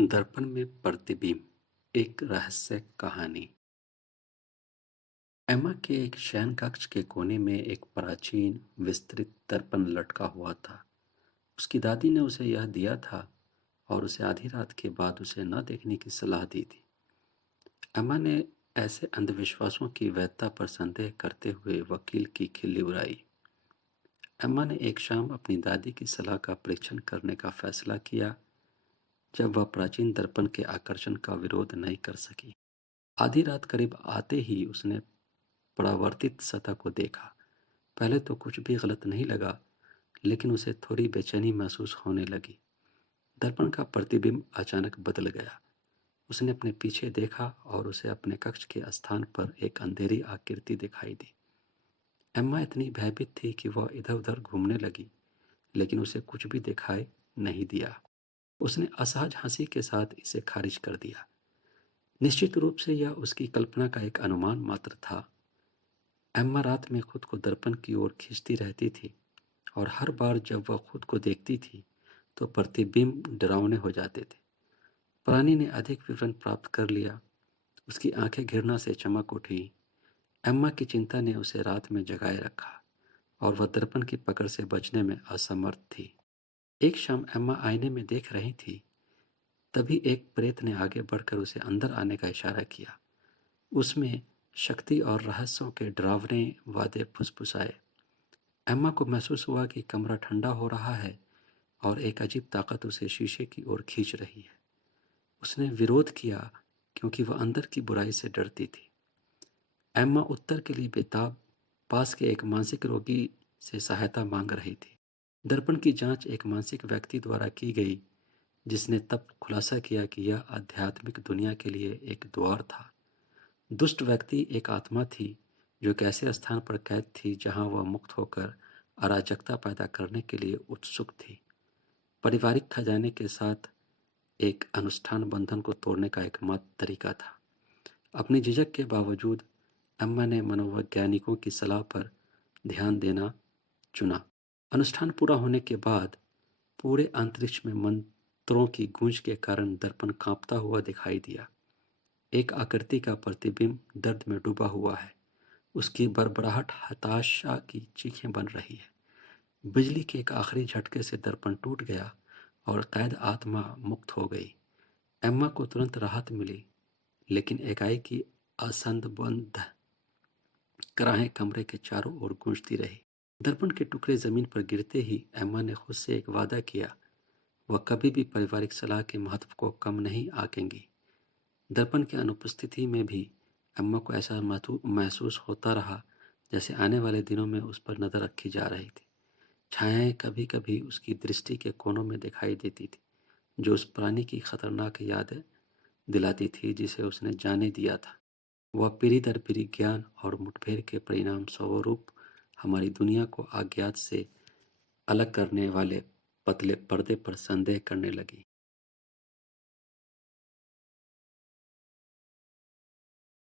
दर्पण में प्रतिबिंब, एक रहस्य कहानी। एम्मा के एक शयन कक्ष के कोने में एक प्राचीन विस्तृत दर्पण लटका हुआ था। उसकी दादी ने उसे यह दिया था और उसे आधी रात के बाद उसे न देखने की सलाह दी थी। एम्मा ने ऐसे अंधविश्वासों की वैधता पर संदेह करते हुए वकील की खिल्ली उड़ाई। एम्मा ने एक शाम अपनी दादी की सलाह का परीक्षण करने का फैसला किया, जब वह प्राचीन दर्पण के आकर्षण का विरोध नहीं कर सकी। आधी रात करीब आते ही उसने परावर्तित सतह को देखा। पहले तो कुछ भी गलत नहीं लगा, लेकिन उसे थोड़ी बेचैनी महसूस होने लगी। दर्पण का प्रतिबिंब अचानक बदल गया। उसने अपने पीछे देखा और उसे अपने कक्ष के स्थान पर एक अंधेरी आकृति दिखाई दी। एम्मा इतनी भयभीत थी कि वह इधर-उधर घूमने लगी, लेकिन उसे कुछ भी दिखाई नहीं दिया। उसने असहज हंसी के साथ इसे खारिज कर दिया। निश्चित रूप से यह उसकी कल्पना का एक अनुमान मात्र था। एम्मा रात में खुद को दर्पण की ओर खींचती रहती थी और हर बार जब वह खुद को देखती थी तो प्रतिबिंब डरावने हो जाते थे। प्राणी ने अधिक विवरण प्राप्त कर लिया। उसकी आंखें घृणा से चमक उठी। एम्मा की चिंता ने उसे रात में जगाए रखा और वह दर्पण की पकड़ से बचने में असमर्थ थी। एक शाम एम्मा आईने में देख रही थी, तभी एक प्रेत ने आगे बढ़कर उसे अंदर आने का इशारा किया। उसमें शक्ति और रहस्यों के डरावने वादे फुसफुसाए। एम्मा को महसूस हुआ कि कमरा ठंडा हो रहा है और एक अजीब ताकत उसे शीशे की ओर खींच रही है। उसने विरोध किया, क्योंकि वह अंदर की बुराई से डरती थी। एम्मा उत्तर के लिए बेताब पास के एक मानसिक रोगी से सहायता मांग रही थी। दर्पण की जांच एक मानसिक व्यक्ति द्वारा की गई, जिसने तब खुलासा किया कि यह आध्यात्मिक दुनिया के लिए एक द्वार था। दुष्ट व्यक्ति एक आत्मा थी, जो एक ऐसे स्थान पर कैद थी जहां वह मुक्त होकर अराजकता पैदा करने के लिए उत्सुक थी। पारिवारिक खजाने के साथ एक अनुष्ठान बंधन को तोड़ने का एकमात्र तरीका था। अपनी झिझक के बावजूद अम्मा ने मनोवैज्ञानिकों की सलाह पर ध्यान देना चुना। अनुष्ठान पूरा होने के बाद पूरे अंतरिक्ष में मंत्रों की गूंज के कारण दर्पण कांपता हुआ दिखाई दिया। एक आकृति का प्रतिबिंब दर्द में डूबा हुआ है। उसकी बड़बड़ाहट हताशा की चीखें बन रही है। बिजली के एक आखिरी झटके से दर्पण टूट गया और कैद आत्मा मुक्त हो गई। एम्मा को तुरंत राहत मिली, लेकिन एकाएकी असंबद्ध कराहें कमरे के चारों ओर गूंजती रही। दर्पण के टुकड़े जमीन पर गिरते ही एम्मा ने खुद से एक वादा किया, वह कभी भी पारिवारिक सलाह के महत्व को कम नहीं आंकेंगी। दर्पण की अनुपस्थिति में भी एम्मा को ऐसा महसूस होता रहा, जैसे आने वाले दिनों में उस पर नजर रखी जा रही थी। छायाएं कभी कभी उसकी दृष्टि के कोनों में दिखाई देती थी, जो उस प्राणी की खतरनाक याद दिलाती थी जिसे उसने जाने दिया था। वह पीढ़ी दर पीढ़ी ज्ञान और मुठभेड़ के परिणाम स्वरूप हमारी दुनिया को अज्ञात से अलग करने वाले पतले पर्दे पर संदेह करने लगी।